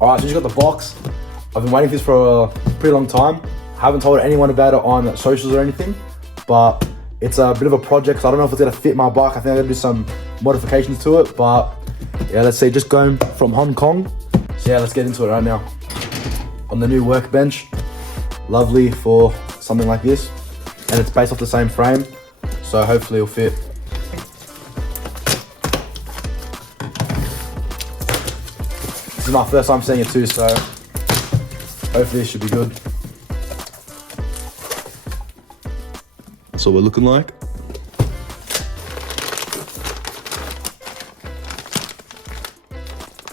Alright, so you just got the box. I've been waiting for this for a pretty long time. I haven't told anyone about it on socials or anything, but it's a bit of a project, so I don't know if it's gonna fit my bike. I think I'm gonna do some modifications to it, but yeah, let's see, just going from Hong Kong. So yeah, let's get into it right now. On the new workbench, lovely for something like this. And it's based off the same frame, so hopefully it'll fit. This is my first time seeing it too, so hopefully this should be good. That's what we're looking like.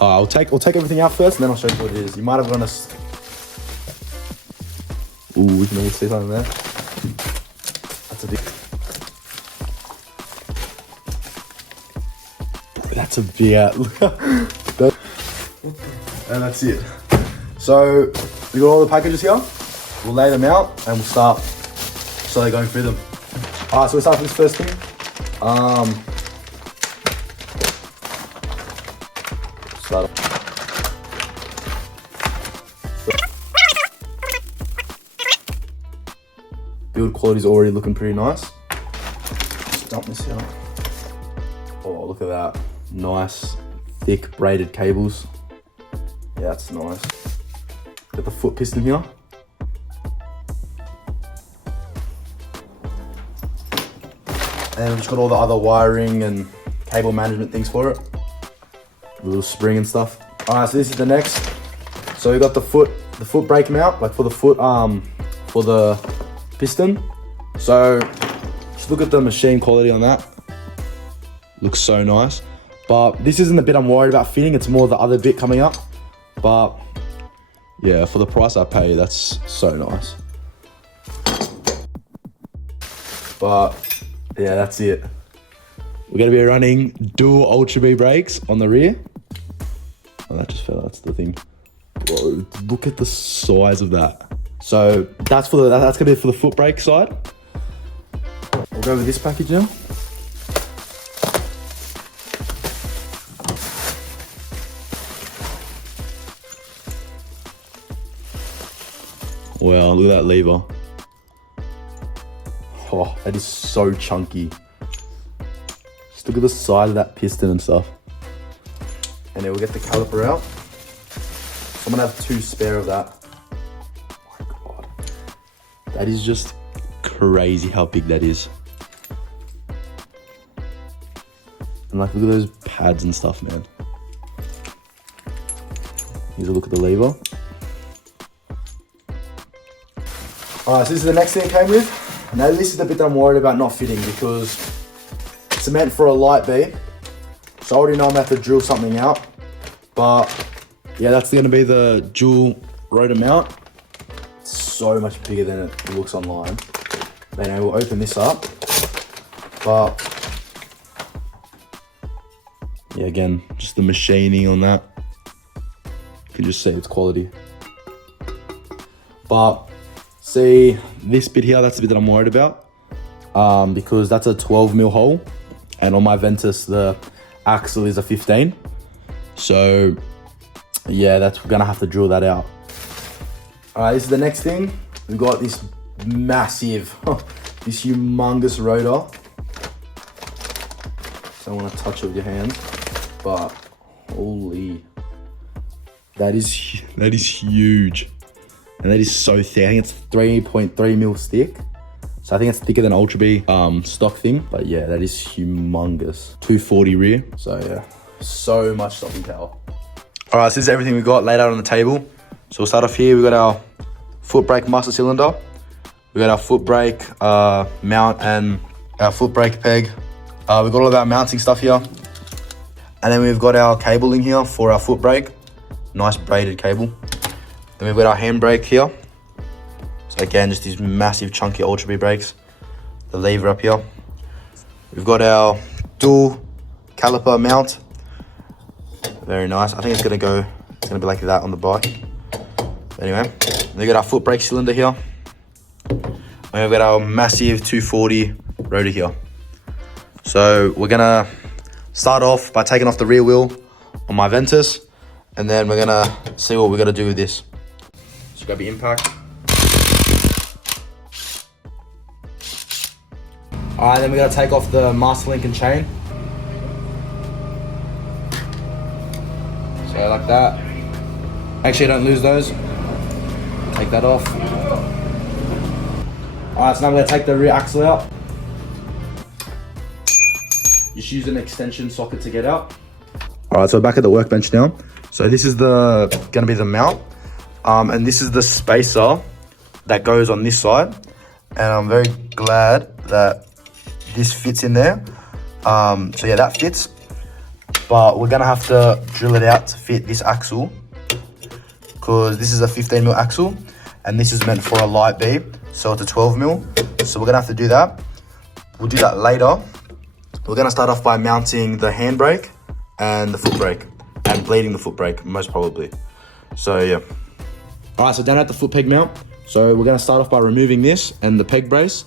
We'll take everything out first, and then I'll show you what it is. You might have gone to... Ooh, we can almost see something there. That's a big... That's a big... And that's it. So, we got all the packages here. We'll lay them out, and we'll start slowly going through them. Alright, so we start with this first thing. Build quality is already looking pretty nice. Just dump this here. Oh, look at that. Nice, thick braided cables. Yeah, that's nice. Got the foot piston here. And we've just got all the other wiring and cable management things for it. The little spring and stuff. Alright, so this is the next. So we got the foot brake mount, like for the foot, for the piston. So just look at the machine quality on that. Looks so nice. But this isn't the bit I'm worried about fitting, it's more the other bit coming up. But yeah, for the price I pay, that's so nice. But yeah, that's it. We're gonna be running dual Ultra B brakes on the rear. Oh, that just fell, that's the thing. Whoa, look at the size of that. So that's gonna be for the foot brake side. We'll go with this package now. Wow, look at that lever. Oh, that is so chunky. Just look at the size of that piston and stuff. And then we'll get the caliper out. So I'm gonna have 2 spare of that. Oh my God. That is just crazy how big that is. And like, look at those pads and stuff, man. Here's a look at the lever. Alright, so this is the next thing it came with. Now this is the bit that I'm worried about not fitting because it's meant for a light beam. So I already know I'm gonna have to drill something out. But yeah, that's gonna be the dual rotor mount. It's so much bigger than it looks online. Then I will open this up. But yeah, again, just the machining on that. You can just see its quality. But see, this bit here, that's the bit that I'm worried about. Because that's a 12mm hole. And on my Ventus, the axle is a 15. So yeah, we're gonna have to drill that out. Alright, this is the next thing. We've got this massive, this humongous rotor. Don't want to touch it with your hands, but holy, that is huge. And that is so thick. I think it's 3.3mm thick. So I think it's thicker than Ultra B stock thing. But yeah, that is humongous. 240 rear. So yeah, so much stopping power. All right, so this is everything we got laid out on the table. So we'll start off here. We got our foot brake master cylinder. We got our foot brake mount and our foot brake peg. We've got all of our mounting stuff here. And then we've got our cabling here for our foot brake. Nice braided cable. Then we've got our handbrake here. So again, just these massive chunky Ultra B brakes. The lever up here. We've got our dual caliper mount. Very nice. I think it's gonna be like that on the bike. Anyway, we got our foot brake cylinder here. And we've got our massive 240 rotor here. So we're gonna start off by taking off the rear wheel on my Ventus. and then we're gonna see what we're gonna do with this. So grab your impact. All right, then we're gonna take off the master link and chain. So like that. Make sure you don't lose those. Take that off. All right, so now I'm gonna take the rear axle out. Just use an extension socket to get out. All right, so back at the workbench now. So this is gonna be the mount, and this is the spacer that goes on this side. And I'm very glad that this fits in there. So yeah, that fits. But we're gonna have to drill it out to fit this axle, because this is a 15mm axle, and this is meant for a light beam, so it's a 12mm. So we're gonna have to do that. We'll do that later. We're gonna start off by mounting the handbrake and the foot brake, and bleeding the foot brake, most probably. So yeah. All right, so down at the foot peg mount. So we're gonna start off by removing this and the peg brace.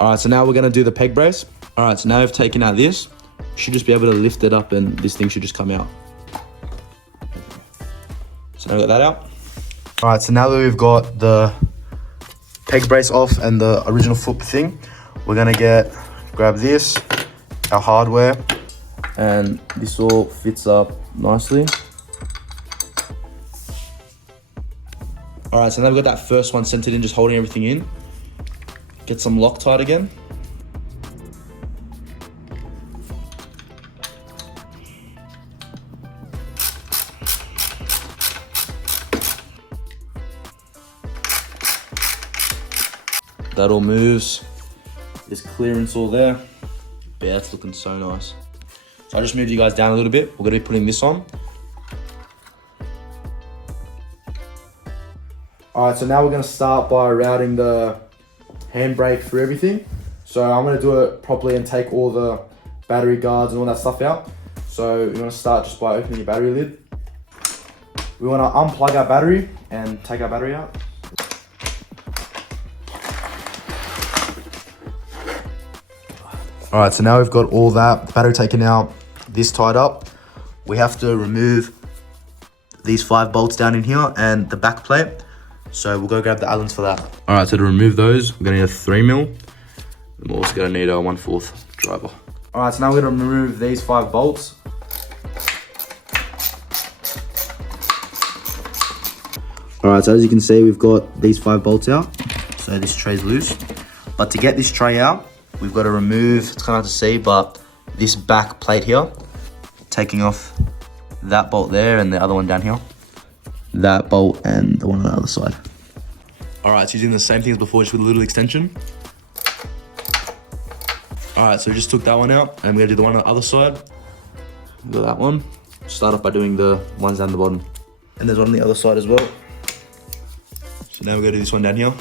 All right, so now we're gonna do the peg brace. All right, so now we've taken out this. Should just be able to lift it up and this thing should just come out. So now we got that out. All right, so now that we've got the peg brace off and the original foot thing, we're gonna grab this, our hardware, and this all fits up nicely. All right, so now we've got that first one centered in, just holding everything in. Get some Loctite again. That all moves. There's clearance all there. Yeah, that's looking so nice. So I just moved you guys down a little bit. We're gonna be putting this on. All right, so now we're gonna start by routing the handbrake through everything. So I'm gonna do it properly and take all the battery guards and all that stuff out. So you wanna start just by opening your battery lid. We wanna unplug our battery and take our battery out. All right, so now we've got all that, the battery taken out, this tied up. We have to remove these 5 bolts down in here and the back plate. So we'll go grab the Allens for that. All right, so to remove those, we're gonna need a 3mm. And we're also gonna need a 1/4 driver. All right, so now we're gonna remove these 5 bolts. All right, so as you can see, we've got these 5 bolts out. So this tray's loose. But to get this tray out, we've got to remove, it's kind of hard to see, but this back plate here, taking off that bolt there and the other one down here. That bolt and the one on the other side. All right, so using the same thing as before, just with a little extension. All right, so we just took that one out and we're gonna do the one on the other side. We've got that one. Start off by doing the ones down the bottom. And there's one on the other side as well. So now we're gonna do this one down here.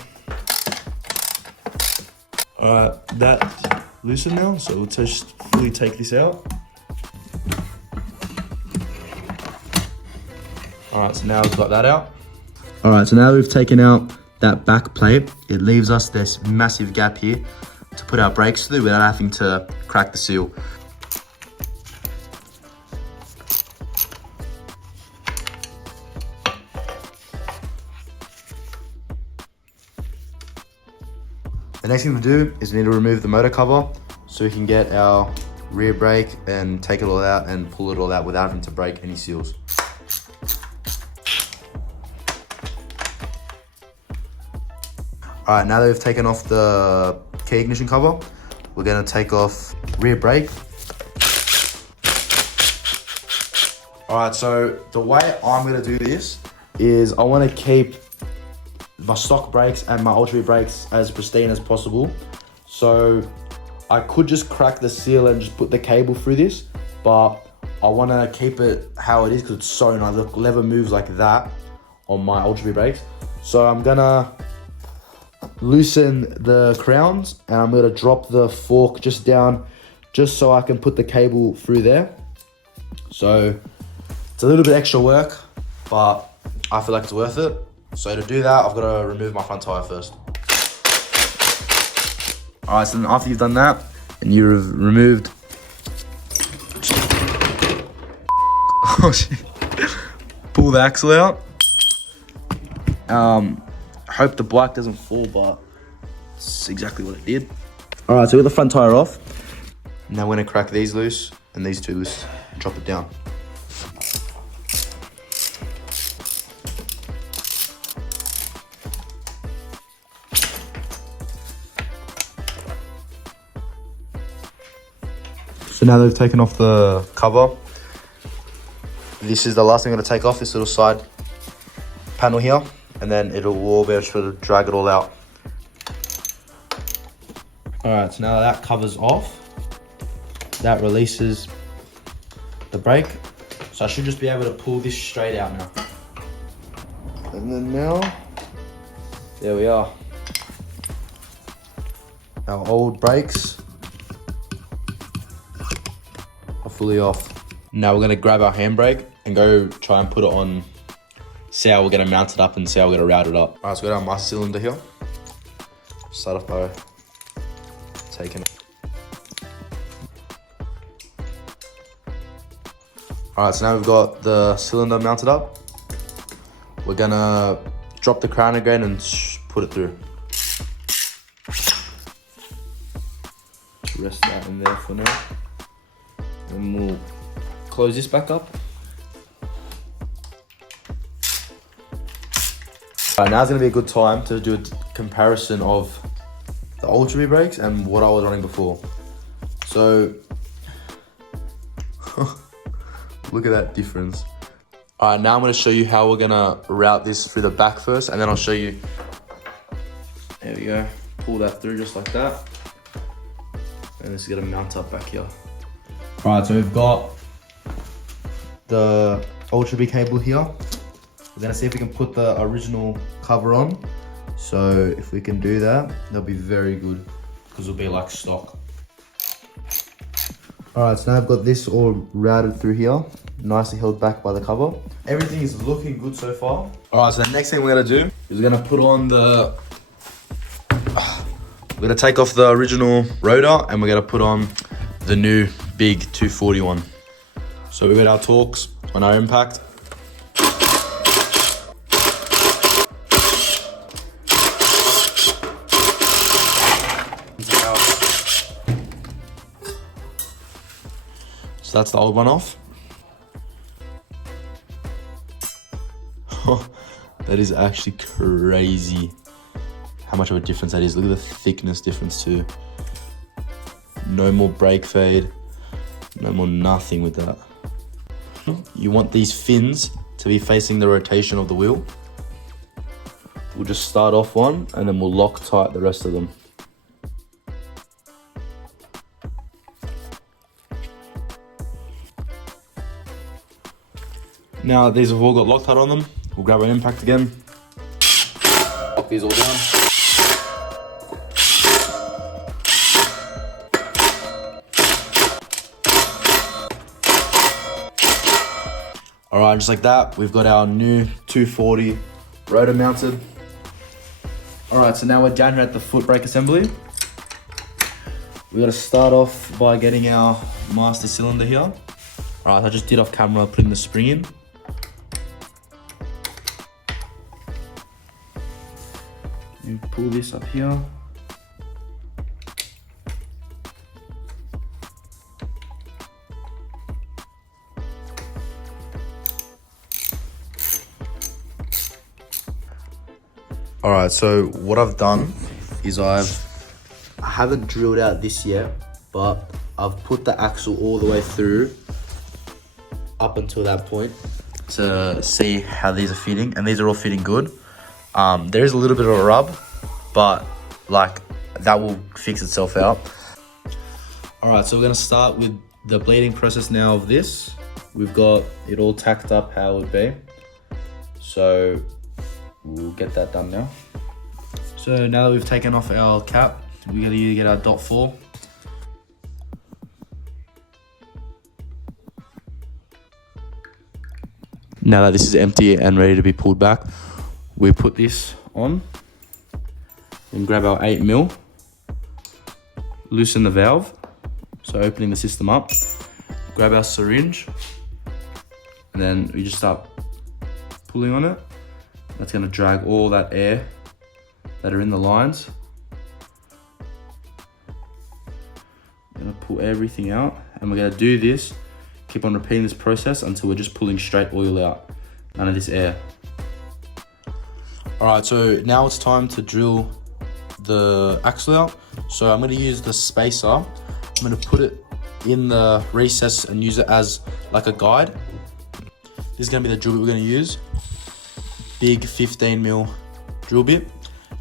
All right, that's loosened now, so we'll just fully take this out. All right, so now we've got that out. All right, so now we've taken out that back plate. It leaves us this massive gap here to put our brakes through without having to crack the seal. The next thing to do is we need to remove the motor cover so we can get our rear brake and take it all out and pull it all out without having to break any seals. All right, now that we've taken off the key ignition cover, we're gonna take off rear brake. All right, so the way I'm gonna do this is I wanna keep my stock brakes and my Ultra brakes as pristine as possible. So I could just crack the seal and just put the cable through this, but I want to keep it how it is because it's so nice. The lever moves like that on my Ultra brakes. So I'm gonna loosen the crowns and I'm gonna drop the fork just down, just so I can put the cable through there. So it's a little bit extra work, but I feel like it's worth it. So to do that, I've got to remove my front tire first. All right, so then after you've done that, and you've removed. Oh shit! Pull the axle out. Hope the bike doesn't fall, but it's exactly what it did. All right, so we got the front tire off. Now we're gonna crack these loose and these two loose and drop it down. So now they've taken off the cover. This is the last thing I'm gonna take off, this little side panel here, and then we'll be able to drag it all out. All right, so now that cover's off, that releases the brake. So I should just be able to pull this straight out now. And then now, there we are. Our old brakes are fully off. Now we're gonna grab our handbrake and go try and put it on, see how we're gonna mount it up and see how we're gonna route it up. All right, so we got our master cylinder here. Start off by taking it. All right, so now we've got the cylinder mounted up. We're gonna drop the crown again and put it through. Rest that in there for now. And we'll close this back up. Alright, now's gonna be a good time to do a comparison of the Ultra B brakes and what I was running before. So, look at that difference. Alright, now I'm gonna show you how we're gonna route this through the back first, and then I'll show you. There we go. Pull that through just like that. And this is gonna mount up back here. Alright, so we've got the Ultra B cable here. We're gonna see if we can put the original cover on. So if we can do that, that'll be very good, because it'll be like stock. Alright, so now I've got this all routed through here, nicely held back by the cover. Everything is looking good so far. Alright, so the next thing we're gonna do is we're gonna put on the, we're gonna take off the original rotor and we're gonna put on the new big 240 one. So we've got our Torx on our impact. So that's the old one off. That is actually crazy how much of a difference that is. Look at the thickness difference too. No more brake fade, no more nothing with that. You want these fins to be facing the rotation of the wheel. We'll just start off one and then we'll lock tight the rest of them. Now these have all got Loctite on them. We'll grab an impact again. Lock these all down. All right, just like that, we've got our new 240 rotor mounted. All right, so now we're down here at the foot brake assembly. We gotta start off by getting our master cylinder here. All right, I just did off camera putting the spring in. You pull this up here. All right, so what I've done is I haven't drilled out this yet, but I've put the axle all the way through up until that point to see how these are fitting, and these are all fitting good. There is a little bit of a rub, but like that will fix itself out. All right, so we're gonna start with the bleeding process now of this. We've got it all tacked up how it would be. So we'll get that done now. So now that we've taken off our cap, we gotta either get our .4. Now that this is empty and ready to be pulled back, we put this on and grab our 8mm, loosen the valve, So opening the system up, grab our syringe, and then we just start pulling on it. That's gonna drag all that air that are in the lines. I'm gonna pull everything out, and we're gonna do this, keep on repeating this process until we're just pulling straight oil out, none of this air. All right, so now it's time to drill the axle out. So I'm gonna use the spacer. I'm gonna put it in the recess and use it as like a guide. This is gonna be the drill bit we're gonna use. Big 15mm drill bit.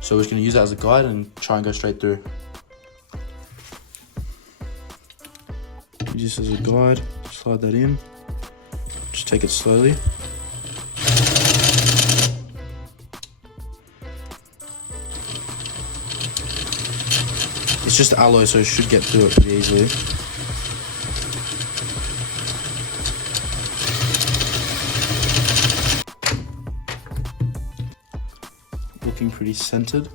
So we're just gonna use that as a guide and try and go straight through. Use this as a guide, slide that in. Just take it slowly. It's just alloy, so it should get through it pretty easily. Looking pretty centered.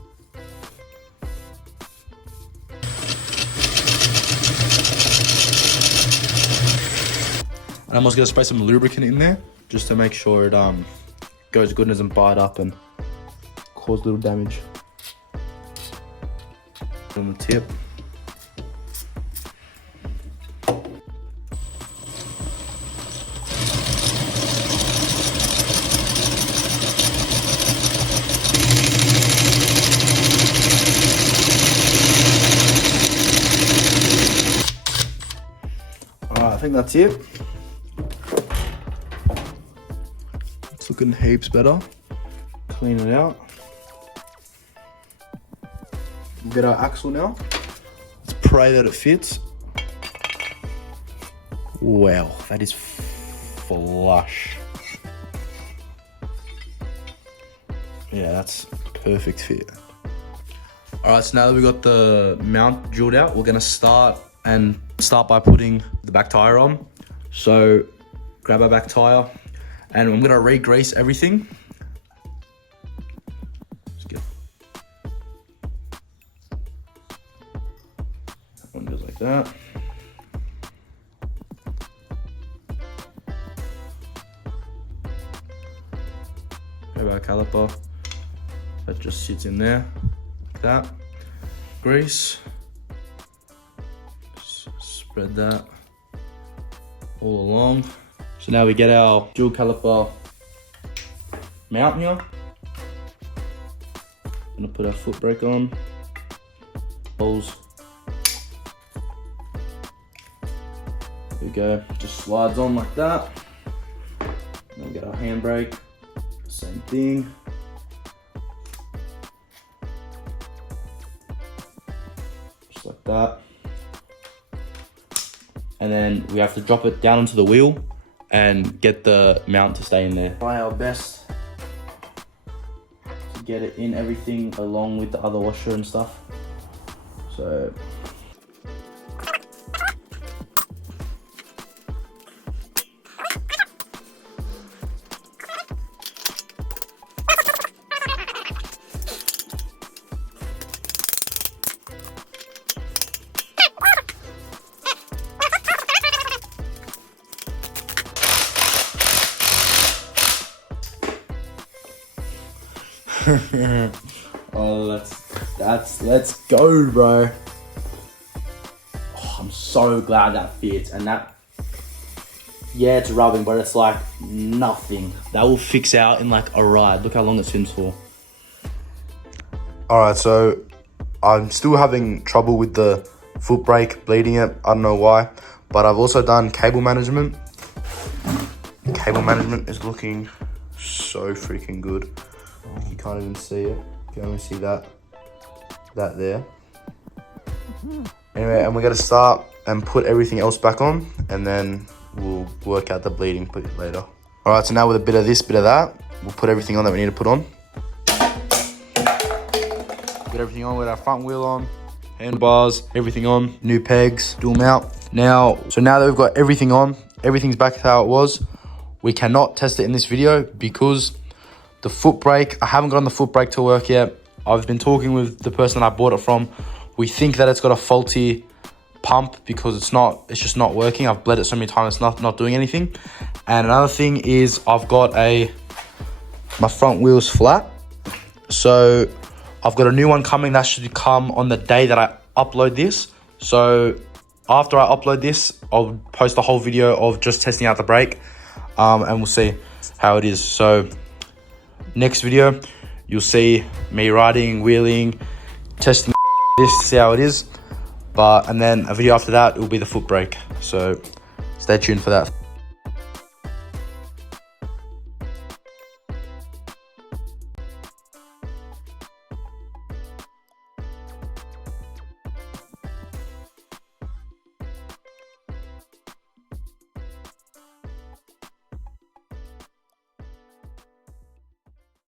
And I'm also gonna spray some lubricant in there, just to make sure it goes good and doesn't bite up and cause little damage. On the tip. Alright, I think that's it. It's looking heaps better. Clean it out. We'll get our axle now. Let's pray that it fits. Wow, that is flush. Yeah, that's perfect fit. All right, so now that we got the mount drilled out, we're gonna start by putting the back tire on. So grab our back tire, and I'm gonna re-grease everything. One goes like that. Grab our caliper. That just sits in there, like that. Grease. Spread that all along. So now we get our dual caliper mount here. Gonna put our foot brake on. Holes. There we go, just slides on like that. Then we get our handbrake, same thing. Just like that. And then we have to drop it down onto the wheel and get the mount to stay in there. Try our best to get it in everything along with the other washer and stuff. So oh, let's go, bro. Oh, I'm so glad that fits, and that, yeah, it's rubbing, but it's like nothing. That will fix out in like a ride. Look how long it swims for. All right, so I'm still having trouble with the foot brake, bleeding it. I don't know why, but I've also done cable management. Cable management is looking so freaking good. You can't even see it. You can only see that there. Anyway, and we're gonna start and put everything else back on, and then we'll work out the bleeding later. All right, so now with a bit of this, bit of that, we'll put everything on that we need to put on. Get everything on with our front wheel on, handlebars, everything on, new pegs, dual mount. So now that we've got everything on, everything's back to how it was. We cannot test it in this video because the foot brake, I haven't gotten the foot brake to work yet. I've been talking with the person that I bought it from. We think that it's got a faulty pump because it's just not working. I've bled it so many times, it's not doing anything. And another thing is I've got my front wheel's flat. So I've got a new one coming that should come on the day that I upload this. So after I upload this, I'll post a whole video of just testing out the brake, and we'll see how it is. So next video, you'll see me riding, wheeling, testing this to see how it is. And then a video after that, it will be the foot brake. So stay tuned for that.